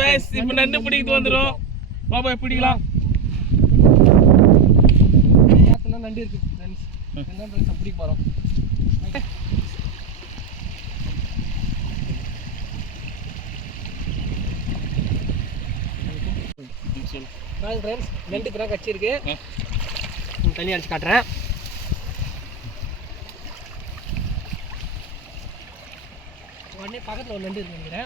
Base. இப்போ நண்டு பிடிக்கிட்டு வந்துடும் பாபா பிடிக்கலாம்? ஆத்துல நண்டு இருக்கு ஃப்ரெண்ட்ஸ் என்ன ஃப்ரெண்ட்ஸ் பிடிக்க போறோம். பாருங்க ஃப்ரெண்ட்ஸ் நண்டு இப்போ தான் கச்சிருக்கு தண்ணி அடிச்சு காட்டுறேன். உடனே பக்கத்தில் ஒரு நண்டு இருக்கு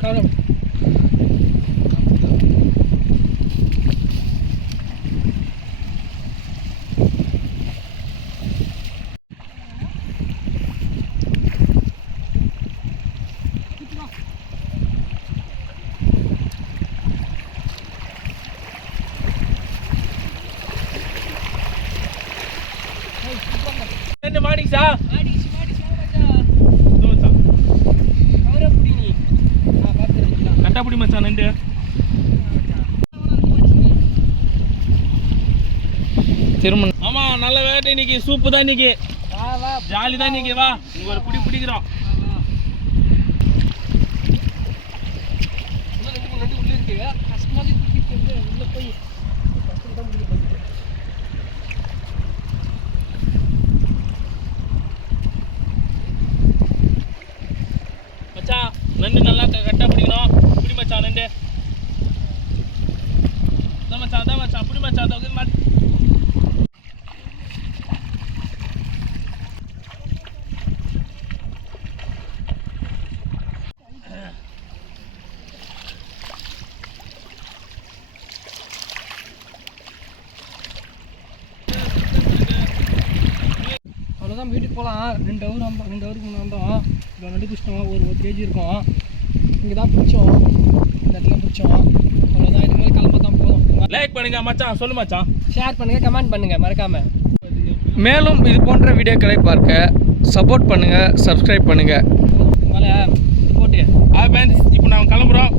கவலை நண்டு மாடிச்சா மாடிச்சு பிடி மச்சான் நண்டு திரும்ப ஆமா நல்ல வேட்டை இன்னைக்கு சூப்பு தான் இன்னைக்கு வா வா ஜாலி தான் இன்னைக்கு வா இங்க ஒரு பிடி பிடிக்கிறோம் இன்னும் மச்சான் நண்டு நல்லா கரெக்டாக கட்டா பிடிக்கணும் பிடி மச்சான் நண்டு அதான் மச்சான் அதான் மச்சான் பிடி மச்சான் அதான் மாட்டி அவ்வளோதான் வீட்டுக்கு போகலாம் ரெண்டு ஹவர் ரெண்டு ஹவருக்கு முன்னாடி வந்தோம் இவ்வளோ நண்டு ஒரு ஒரு கேஜி இருக்கும். இங்கே தான் பிடிச்சோம் இந்த இடத்துல பிடிச்சோம் அவ்வளோதான் மாதிரி கிளம்ப தான் போதும் லைக் பண்ணுங்க மச்சான். சொல்லு மச்சான். ஷேர் பண்ணுங்கள் கமெண்ட் பண்ணுங்கள் மறக்காமல் மேலும் இது போன்ற வீடியோக்களை பார்க்க சப்போர்ட் பண்ணுங்கள் சப்ஸ்கிரைப் பண்ணுங்கள் மேலே போட்டு இப்போ நாங்கள் கிளம்புறோம்.